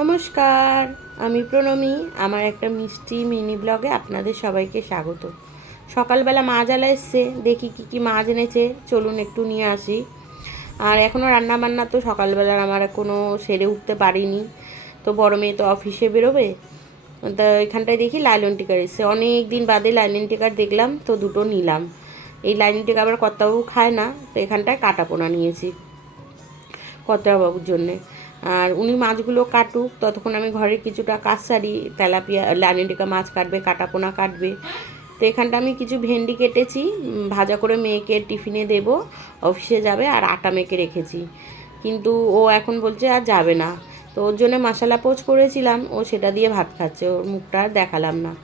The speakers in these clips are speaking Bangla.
নমস্কার, আমি প্রণমী। আমার একটা মিষ্টি মিনি ব্লগে আপনাদের সবাইকে স্বাগত। সকালবেলা মাছ আলা এসছে, দেখি কী মাছ এনেছে, চলুন একটু নিয়ে আসি। আর এখনও রান্নাবান্না তো সকালবেলার আমার এখনও সেরে উঠতে পারিনি, তো বড় মেয়ে তো অফিসে বেরোবে। তা এখানটায় দেখি লাইলন টিকার এসছে, অনেক দিন বাদে লাইলন টিকার দেখলাম, তো দুটো নিলাম। এই লাইলন টিকা আবার কর্তাবাবু খায় না, তো এখানটায় কাটা পোনা নিয়েছি কর্তাবাবুর জন্যে। আর উনি মাছগুলো কাটুক, ততক্ষণ আমি ঘরের কিছুটা কাজ সারি। তেলাপিয়া লাইনেটিকা মাছ কাটবে, কাটাপোনা কাটবে। তো এখানটা আমি কিছু ভেন্ডি কেটেছি, ভাজা করে মেয়েকে টিফিনে দেব, অফিসে যাবে। আর আটা মেখে রেখেছি, কিন্তু ও এখন বলছে আর যাবে না। তো ওর জন্য মশলা পোচ করেছিলাম, ও সেটা দিয়ে ভাত খাচ্ছে, ওর মুখটা আর দেখালাম না।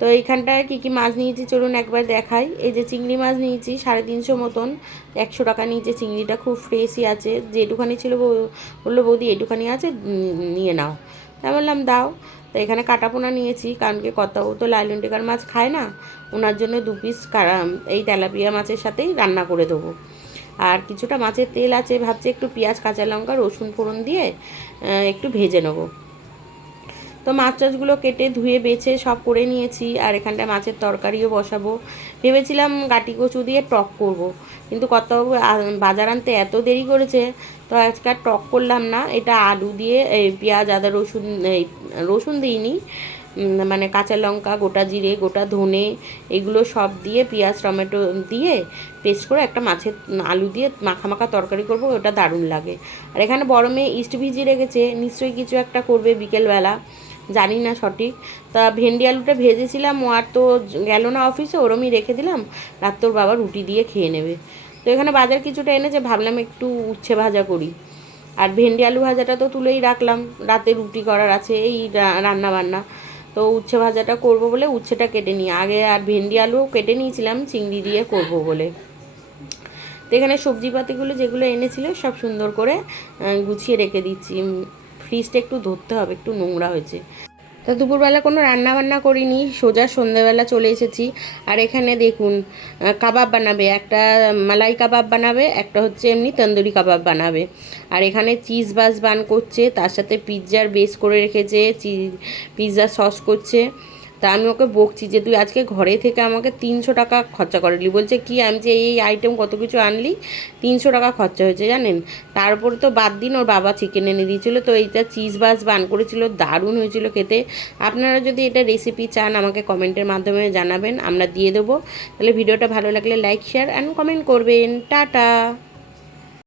তো এইখানটায় কী মাছ নিয়েছি চলুন একবার দেখাই। এই যে চিংড়ি মাছ নিয়েছি 350 মতন, 100 টাকা নিয়েছে। চিংড়িটা খুব ফ্রেশই আছে, যেটুখানি ছিল বললো বৌদি এটুখানি আছে, নিয়ে নাও। তাই বললাম দাও। তো এখানে কাটাপোনা নিয়েছি, কারণ কি কর্তাবু তো লাইলন টিকার মাছ খায় না, ওনার জন্য 2 পিস এই তেলাপিয়া মাছের সাথেই রান্না করে দেবো। আর কিছুটা মাছের তেল আছে, ভাবছি একটু পেঁয়াজ কাঁচা লঙ্কা রসুন ফোড়ন দিয়ে একটু ভেজে নেবো। তো মাছ টাছগুলো কেটে ধুয়ে বেছে সব করে নিয়েছি। আর এখানটায় মাছের তরকারিও বসাবো। ভেবেছিলাম গাটি কচু দিয়ে টক করব, কিন্তু কর্তাবাবু বাজার আনতে এত দেরি করেছে, তো আজকে আর টক করলাম না। এটা আলু দিয়ে পেঁয়াজ আদা রসুন, রসুন দিইনি, মানে কাঁচা লঙ্কা, গোটা জিরে, গোটা ধনে, এগুলো সব দিয়ে পেঁয়াজ টমেটো দিয়ে পেস্ট করে একটা মাছের আলু দিয়ে মাখা মাখা তরকারি করব, ওটা দারুণ লাগে। আর এখানে বড় মেয়ে ইস্ট ভিজিয়ে রেখেছে, নিশ্চয়ই কিছু একটা করবে বিকেলবেলা, জানি না সঠিক। তা ভেন্ডি আলুটা ভেজেছিলাম, ও আর তো গেল না অফিসে, ওরমই রেখে দিলাম, রাত তোর বাবা রুটি দিয়ে খেয়ে নেবে। তো এখানে বাজার কিছুটা এনেছে, ভাবলাম একটু উচ্ছে ভাজা করি। আর ভেন্ডি আলু ভাজাটা তো তুলেই রাখলাম, রাতে রুটি করার আছে, এই রান্না বান্না। তো উচ্ছে ভাজাটা করব বলে উচ্ছেটা কেটে নিই আগে, আর ভেন্ডি আলুও কেটে নিয়েছিলাম চিংড়ি দিয়ে করব বলে। তো এখানে সবজিপাতিগুলো যেগুলো এনেছিল সব সুন্দর করে গুছিয়ে রেখে দিচ্ছি। ফ্রিজটা একটু ধরতে হবে, একটু নোংরা হয়েছে। তা দুপুরবেলা কোনো রান্না বান্না করিনি, সোজা সন্ধ্যাবেলা চলে এসেছি। আর এখানে দেখুন কাবাব বানাবে, একটা মালাই কাবাব বানাবে, একটা হচ্ছে এমনি তন্দুরি কাবাব বানাবে। আর এখানে চিজ বান করছে, তার সাথে পিৎজার বেস করে রেখেছে, পিৎজা সস করছে। তা আমি ওকে বকছি যে তুই আজকে ঘরে থেকে আমাকে 300 টাকা খরচা করালি। বলছে কি, আমি যে এই আইটেম কত কিছু আনলি, 300 টাকা খরচা হয়েছে জানেন। তারপরে তো বাদ দিন, ওর বাবা চিকেন এনে দিয়েছিলো, তো এইটা চিজ বান করেছিল, দারুণ হয়েছিল খেতে। আপনারা যদি এটা রেসিপি চান আমাকে কমেন্টের মাধ্যমে জানাবেন, আমরা দিয়ে দেবো। তাহলে ভিডিওটা ভালো লাগলে লাইক শেয়ার অ্যান্ড কমেন্ট করবেন। টাটা।